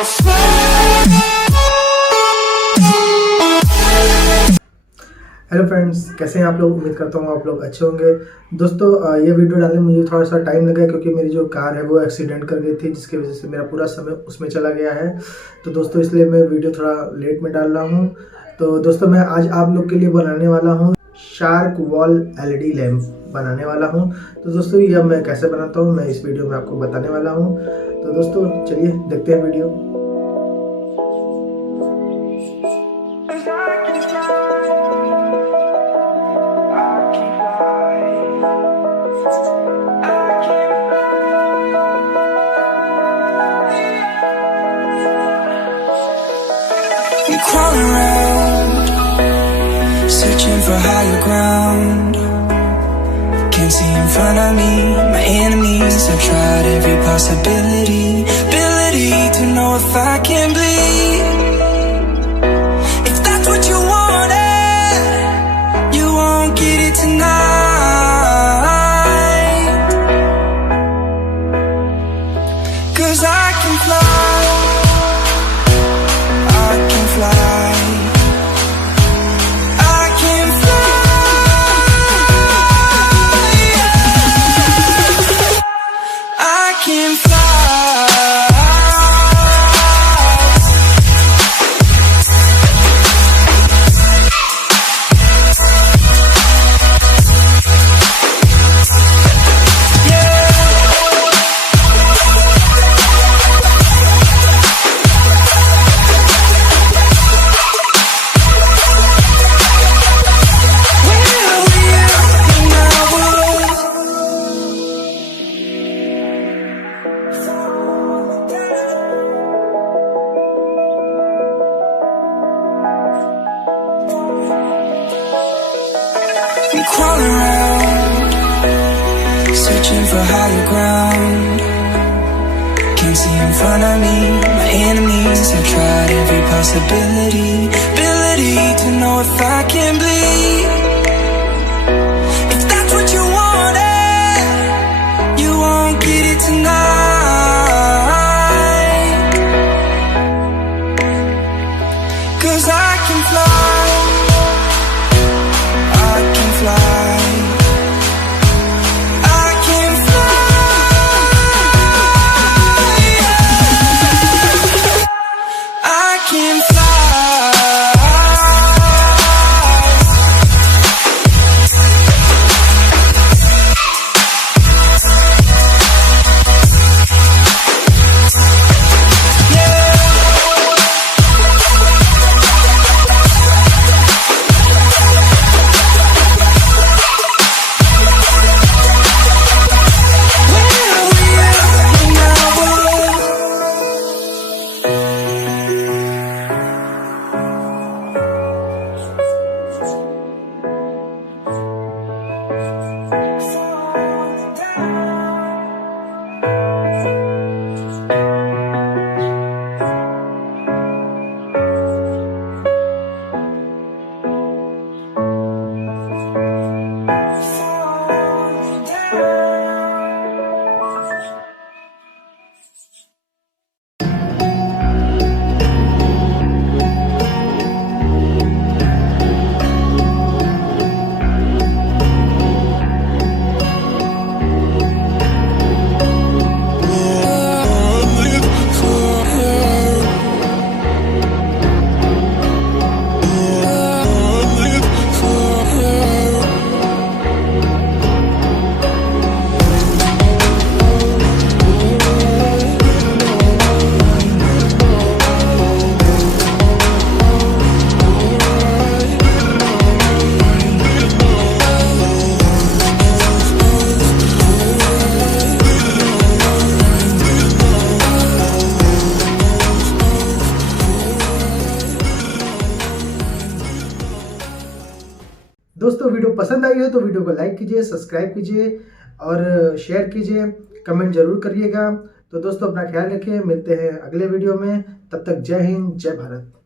Hello friends, कैसे हैं आप लोग। उम्मीद करता हूँ आप लोग अच्छे होंगे। दोस्तों ये वीडियो डालने में मुझे थोड़ा सा टाइम लगा क्योंकि मेरी जो कार है वो एक्सीडेंट कर गई थी, जिसकी वजह से मेरा पूरा समय उसमें चला गया है। तो दोस्तों इसलिए मैं वीडियो थोड़ा लेट में डाल रहा हूँ। तो दोस्तों मैं आज आप लोग के लिए बनाने वाला हूँ शार्क वॉल एलईडी लैम्प बनाने वाला हूँ। तो दोस्तों यह मैं कैसे बनाता हूँ मैं इस वीडियो में आपको बताने वाला हूँ। तो दोस्तों चलिए देखते हैं video. Crawling around, searching for higher ground. Can't see in front of me, my enemies. I've tried every possibility, ability to know if I can bleed. If that's what you wanted, you won't get it tonight. 'Cause I can fly. I'm crawling around, searching for higher ground. Can't see in front of me, my enemies. I've tried every possibility, ability to know if I can bleed. If that's what you wanted, you won't get it tonight. 'Cause I can fly. दोस्तों video पसंद आई हो तो video को like कीजिए, subscribe कीजिए और share कीजिए, comment जरूर करिएगा। तो दोस्तों अपना ख्याल रखिए, मिलते हैं अगले वीडियो में। तब तक जय हिंद, जय भारत।